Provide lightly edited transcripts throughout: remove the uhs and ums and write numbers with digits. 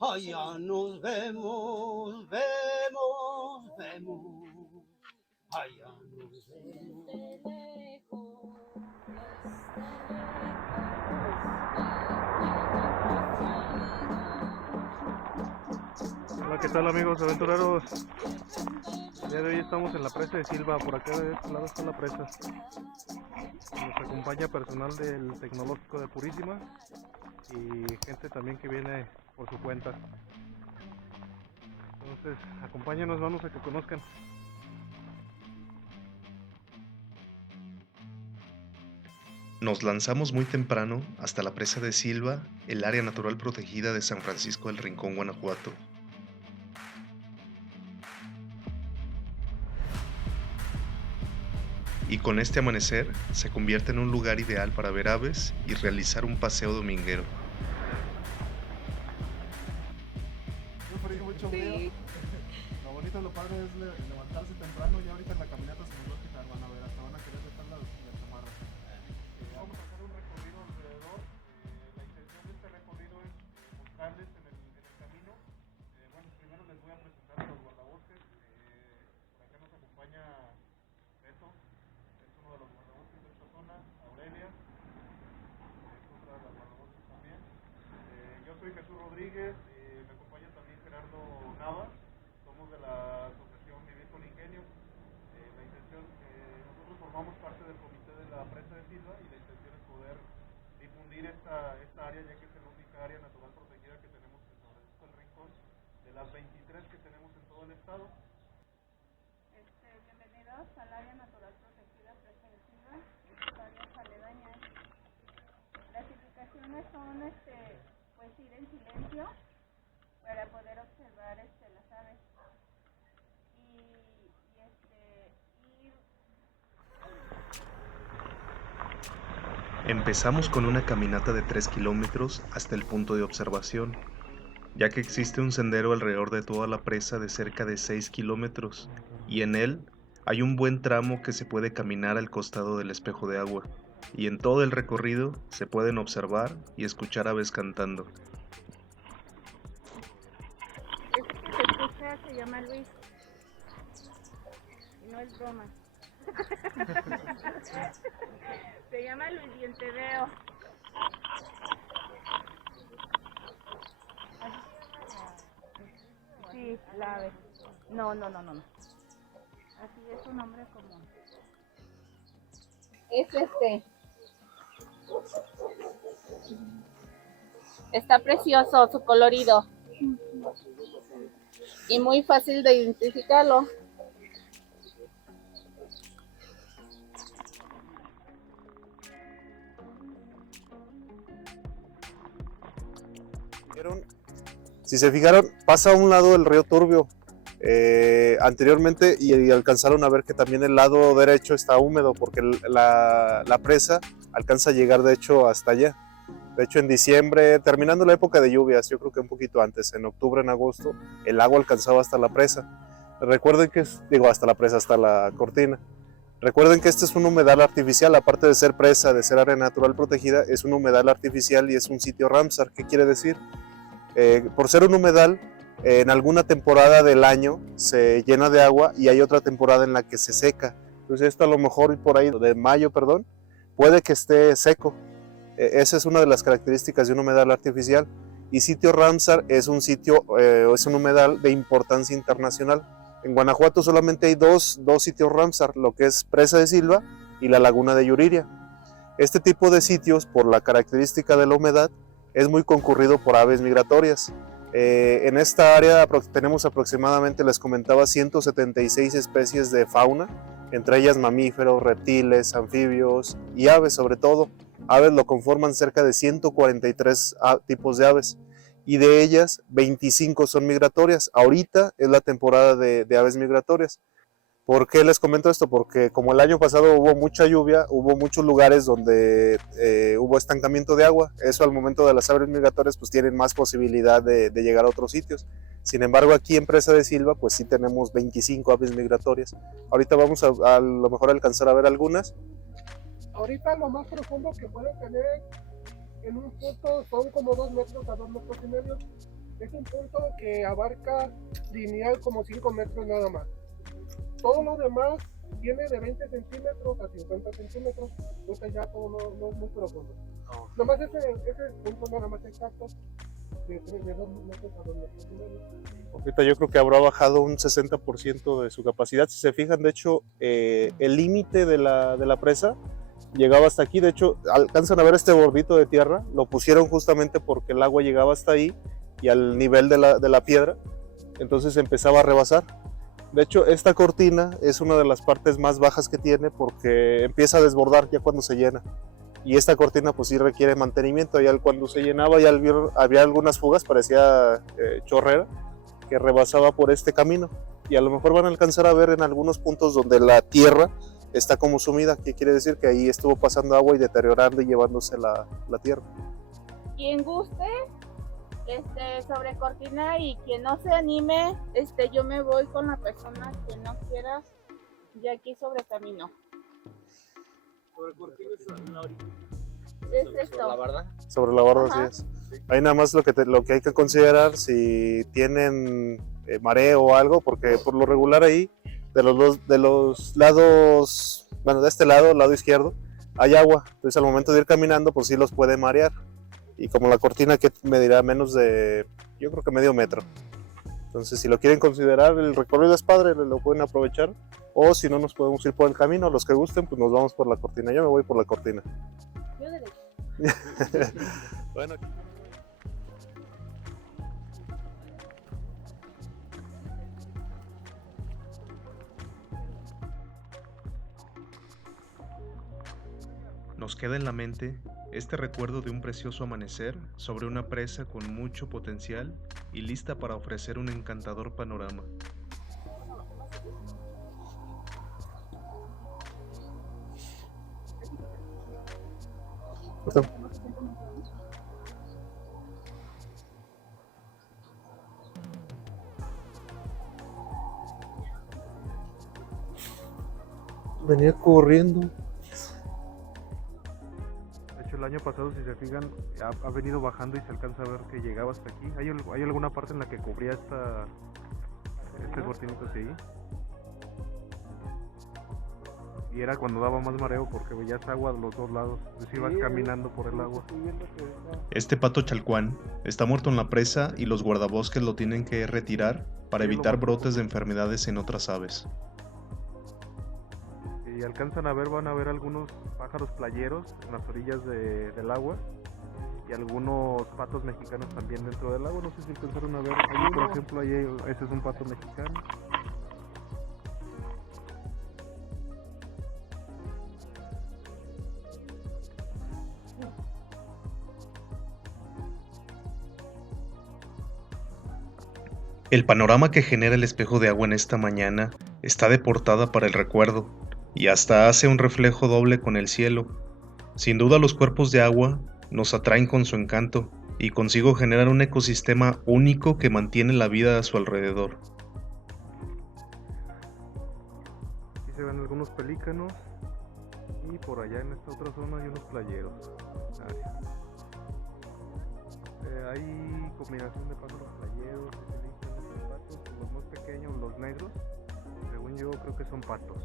allá nos vemos, vemos, vemos, allá nos vemos. Hola, ¿qué tal amigos aventureros? El día de hoy estamos en la presa de Silva, por acá de este lado está la presa. Nos acompaña personal del Tecnológico de Purísima y gente también que viene por su cuenta. Entonces, acompáñenos, vamos a que conozcan. Nos lanzamos muy temprano hasta la presa de Silva, el área natural protegida de San Francisco del Rincón, Guanajuato. Y con este amanecer se convierte en un lugar ideal para ver aves y realizar un paseo dominguero. Yo frío, mucho frío. Sí. Lo bonito, lo padre es levantarse temprano y ahorita en la caminata se nos va a quitar, van a ver, hasta van a querer dejar la chamarra. Vamos a hacer un recorrido alrededor. La intención de este recorrido es mostrarles en el camino. Bueno, primero les voy a presentar a los guardabosques. Por acá nos acompaña Beto, es uno de los guardabosques de esta zona. Aurelia, es otra de las guardabosques también. Yo soy Jesús Rodríguez, me acompaña también Gerardo Nava. Somos de la asociación Vivir con Ingenio. La intención, nosotros formamos parte del comité de la presa de Silva y la intención es poder difundir esta área, ya que es la única área natural protegida que tenemos en San Francisco del Rincón, de las 23 que tenemos en todo el estado. Bienvenidos al área natural protegida Presa de Silva y sus áreas aledañas. Las indicaciones son pues ir en silencio para poder observar las aves y ir. Empezamos con una caminata de 3 kilómetros hasta el punto de observación, ya que existe un sendero alrededor de toda la presa de cerca de 6 kilómetros, y en él hay un buen tramo que se puede caminar al costado del espejo de agua, y en todo el recorrido se pueden observar y escuchar aves cantando. Este que se escucha se llama Luis y no es broma. Se llama Luis Dienteveo. Sí, la ave. No. Así es su nombre común. Es Está precioso su colorido. Y muy fácil de identificarlo. Si se fijaron, pasa a un lado del río Turbio anteriormente y alcanzaron a ver que también el lado derecho está húmedo porque la presa alcanza a llegar de hecho hasta allá. De hecho en diciembre, terminando la época de lluvias, yo creo que un poquito antes, en octubre, en agosto, el agua alcanzaba hasta la presa. Recuerden que, hasta la presa, hasta la cortina. Recuerden que este es un humedal artificial, aparte de ser presa, de ser área natural protegida, es un humedal artificial y es un sitio Ramsar. ¿Qué quiere decir? Por ser un humedal, en alguna temporada del año se llena de agua y hay otra temporada en la que se seca. Entonces esto a lo mejor por ahí de mayo, puede que esté seco. Esa es una de las características de un humedal artificial. Y sitio Ramsar es un es un humedal de importancia internacional. En Guanajuato solamente hay dos sitios Ramsar, lo que es Presa de Silva y la Laguna de Yuriria. Este tipo de sitios, por la característica de la humedad, es muy concurrido por aves migratorias. En esta área tenemos aproximadamente, les comentaba, 176 especies de fauna, entre ellas mamíferos, reptiles, anfibios y aves sobre todo. Aves lo conforman cerca de 143 tipos de aves y de ellas 25 son migratorias. Ahorita es la temporada de aves migratorias. ¿Por qué les comento esto? Porque como el año pasado hubo mucha lluvia, hubo muchos lugares donde hubo estancamiento de agua. Eso al momento de las aves migratorias pues tienen más posibilidad de llegar a otros sitios. Sin embargo aquí en Presa de Silva pues sí tenemos 25 aves migratorias. Ahorita vamos a lo mejor alcanzar a ver algunas. Ahorita lo más profundo que puede tener en un punto son como 2 metros a 2 metros y medio. Es un punto que abarca lineal como 5 metros nada más. Todo lo demás tiene de 20 centímetros a 50 centímetros, entonces ya todo no es muy profundo. Nomás ese punto nada más exacto, de 2 metros a 2 metros y medio. Ahorita yo creo que habrá bajado un 60% de su capacidad. Si se fijan, de hecho, el límite de la presa llegaba hasta aquí. De hecho, alcanzan a ver este bordito de tierra. Lo pusieron justamente porque el agua llegaba hasta ahí y al nivel de la piedra. Entonces empezaba a rebasar. De hecho, esta cortina es una de las partes más bajas que tiene porque empieza a desbordar ya cuando se llena. Y esta cortina pues sí requiere mantenimiento. Ya cuando se llenaba ya había algunas fugas, parecía chorrera, que rebasaba por este camino. Y a lo mejor van a alcanzar a ver en algunos puntos donde la tierra está como sumida, que quiere decir que ahí estuvo pasando agua y deteriorando y llevándose la tierra. Quien guste, sobre cortina, y quien no se anime, yo me voy con la persona que no quiera, ya aquí sobre camino. Sobre cortina es una horita. Es esto. Sobre la barda. Sobre la barda, Ajá. así es. Ahí nada más lo que hay que considerar si tienen mareo o algo, porque por lo regular ahí, de los lados, bueno, de este lado izquierdo, hay agua. Entonces al momento de ir caminando, pues sí los puede marear. Y como la cortina que medirá menos de, yo creo que medio metro. Entonces si lo quieren considerar, el recorrido es padre, lo pueden aprovechar. O si no, nos podemos ir por el camino. Los que gusten, pues nos vamos por la cortina. Yo me voy por la cortina. Yo derecho. Bueno. Nos queda en la mente este recuerdo de un precioso amanecer sobre una presa con mucho potencial y lista para ofrecer un encantador panorama. Venía corriendo. De hecho, el año pasado, si se fijan, ha venido bajando y se alcanza a ver que llegaba hasta aquí. ¿Hay alguna parte en la que cubría este cortinito así? Y era cuando daba más mareo porque veías agua de los dos lados, es decir, vas caminando por el agua. Este pato chalcuán está muerto en la presa y los guardabosques lo tienen que retirar para evitar brotes de enfermedades en otras aves. Si alcanzan a ver, van a ver algunos pájaros playeros en las orillas del agua y algunos patos mexicanos también dentro del agua. No sé si alcanzaron a ver, ahí, por ejemplo, ese es un pato mexicano. El panorama que genera el espejo de agua en esta mañana está de portada para el recuerdo y hasta hace un reflejo doble con el cielo. Sin duda los cuerpos de agua nos atraen con su encanto y consigo generar un ecosistema único que mantiene la vida a su alrededor. Aquí se ven algunos pelícanos y por allá en esta otra zona hay unos playeros. Hay combinación de pájaros playeros, los más pequeños, los negros, según yo creo que son patos,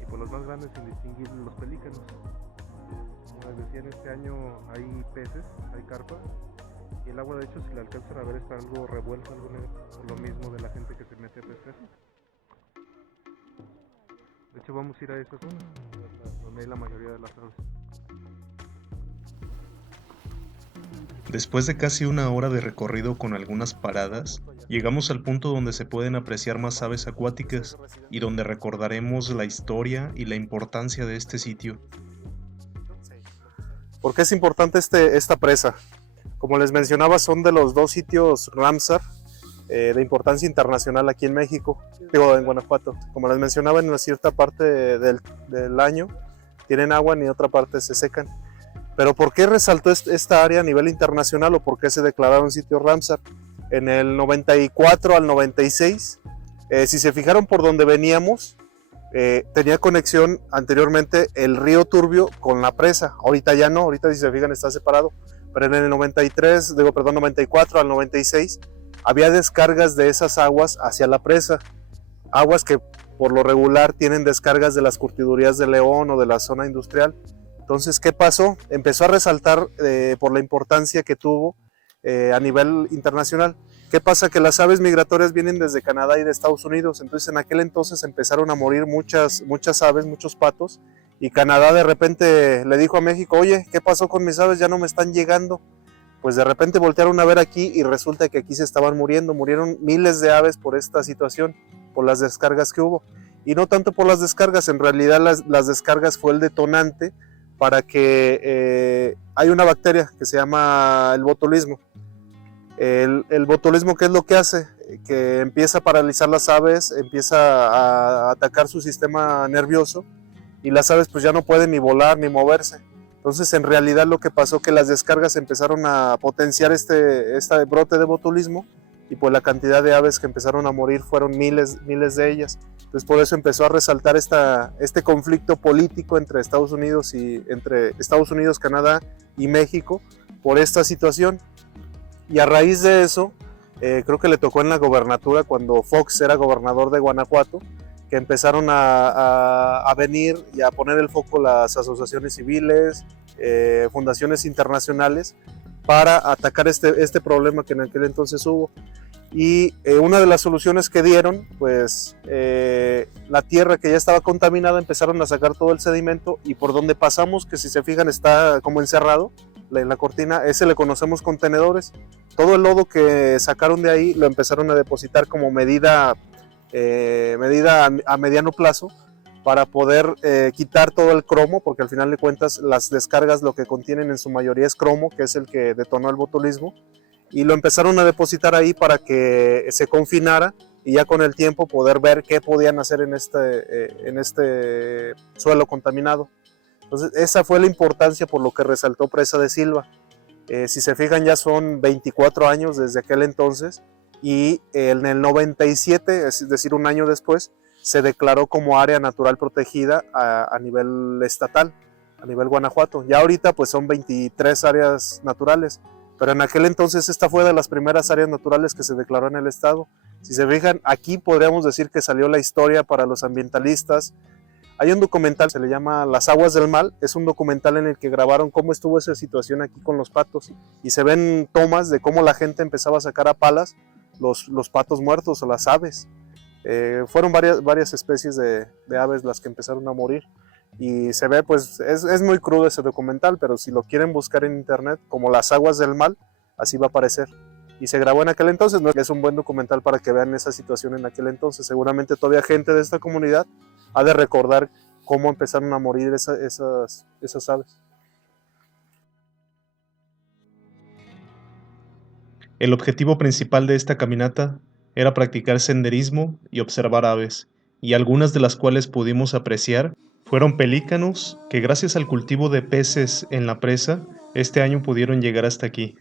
y por los más grandes sin distinguir los pelícanos. Como les decía, en este año hay peces, hay carpa, y el agua de hecho, si la alcanzan a ver, está algo revuelta, algo negro, por lo mismo de la gente que se mete a pescar. De hecho vamos a ir a esa zona, donde hay la mayoría de las aves. Después de casi una hora de recorrido con algunas paradas, llegamos al punto donde se pueden apreciar más aves acuáticas y donde recordaremos la historia y la importancia de este sitio. ¿Por qué es importante esta presa? Como les mencionaba, son de los 2 sitios Ramsar de importancia internacional aquí en México, en Guanajuato. Como les mencionaba, en una cierta parte del año tienen agua y en otra parte se secan. Pero ¿por qué resaltó esta área a nivel internacional o por qué se declararon sitios Ramsar? En el 94 al 96, si se fijaron por donde veníamos, tenía conexión anteriormente el río Turbio con la presa. Ahorita ya no, ahorita si se fijan está separado. pero en el 94 al 96 había descargas de esas aguas hacia la presa, aguas que por lo regular tienen descargas de las curtidurías de León o de la zona industrial. Entonces, ¿qué pasó? Empezó a resaltar por la importancia que tuvo a nivel internacional. ¿Qué pasa? Que las aves migratorias vienen desde Canadá y de Estados Unidos, entonces en aquel entonces empezaron a morir muchas aves, muchos patos, y Canadá de repente le dijo a México, oye, ¿qué pasó con mis aves? Ya no me están llegando. Pues de repente voltearon a ver aquí y resulta que aquí se estaban muriendo, murieron miles de aves por esta situación, por las descargas que hubo. Y no tanto por las descargas, en realidad las descargas fue el detonante para que hay una bacteria que se llama el botulismo. El botulismo, ¿qué es lo que hace? Que empieza a paralizar las aves, empieza a atacar su sistema nervioso y las aves pues ya no pueden ni volar ni moverse. Entonces en realidad lo que pasó que las descargas empezaron a potenciar este brote de botulismo y pues la cantidad de aves que empezaron a morir fueron miles de ellas. Entonces por eso empezó a resaltar este conflicto político entre Estados Unidos, Canadá y México por esta situación. Y a raíz de eso, creo que le tocó en la gobernatura cuando Fox era gobernador de Guanajuato, que empezaron a venir y a poner el foco las asociaciones civiles, fundaciones internacionales, para atacar este problema que en aquel entonces hubo. Y una de las soluciones que dieron, pues la tierra que ya estaba contaminada, empezaron a sacar todo el sedimento y por donde pasamos, que si se fijan está como encerrado en la cortina, ese le conocemos contenedores. Todo el lodo que sacaron de ahí lo empezaron a depositar como medida a mediano plazo para poder quitar todo el cromo, porque al final de cuentas las descargas lo que contienen en su mayoría es cromo, que es el que detonó el botulismo, y lo empezaron a depositar ahí para que se confinara y ya con el tiempo poder ver qué podían hacer en este suelo contaminado. Entonces esa fue la importancia por lo que resaltó Presa de Silva. Si se fijan ya son 24 años desde aquel entonces y en el 97, es decir un año después, se declaró como área natural protegida a nivel estatal, a nivel Guanajuato. Ya ahorita pues son 23 áreas naturales, pero en aquel entonces esta fue de las primeras áreas naturales que se declaró en el estado. Si se fijan, aquí podríamos decir que salió la historia para los ambientalistas. Hay un documental, se le llama Las Aguas del Mal, es un documental en el que grabaron cómo estuvo esa situación aquí con los patos y se ven tomas de cómo la gente empezaba a sacar a palas los patos muertos o las aves. Fueron varias especies de aves las que empezaron a morir y se ve, pues es muy crudo ese documental, pero si lo quieren buscar en internet como Las Aguas del Mal, así va a aparecer. Y se grabó en aquel entonces, ¿no? Es un buen documental para que vean esa situación en aquel entonces. Seguramente todavía gente de esta comunidad ha de recordar cómo empezaron a morir esas aves. El objetivo principal de esta caminata era practicar senderismo y observar aves, y algunas de las cuales pudimos apreciar fueron pelícanos que gracias al cultivo de peces en la presa, este año pudieron llegar hasta aquí.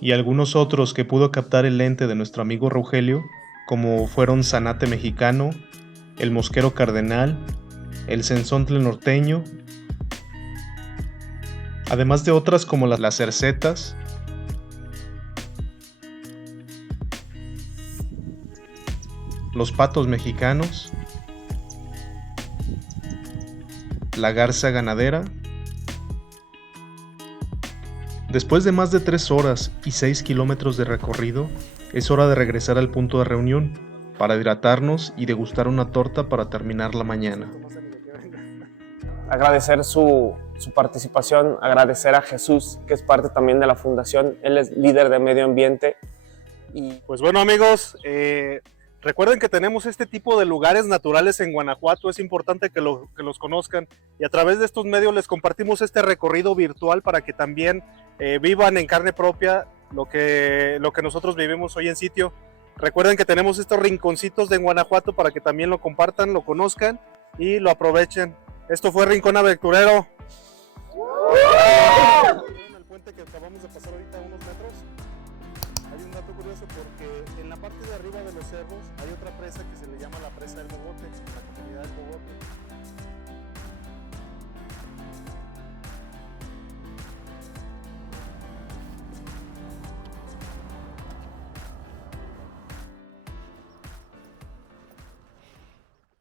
Y algunos otros que pudo captar el lente de nuestro amigo Rogelio, como fueron zanate mexicano, el mosquero cardenal, el cenzontle norteño, además de otras como las cercetas, los patos mexicanos, la garza ganadera. Después de más de 3 horas y 6 kilómetros de recorrido, es hora de regresar al punto de reunión para hidratarnos y degustar una torta para terminar la mañana. Agradecer su participación, agradecer a Jesús, que es parte también de la fundación. Él es líder de medio ambiente. Pues bueno amigos, recuerden que tenemos este tipo de lugares naturales en Guanajuato, es importante que los conozcan y a través de estos medios les compartimos este recorrido virtual para que también vivan en carne propia lo que nosotros vivimos hoy en sitio. Recuerden que tenemos estos rinconcitos de Guanajuato para que también lo compartan, lo conozcan y lo aprovechen. Esto fue Rincón Aventurero. En el puente que acabamos de pasar ahorita a unos metros, hay un dato curioso porque en la parte de arriba de los cerros hay otra presa que se le llama la presa del Mogote, la comunidad del Mogote.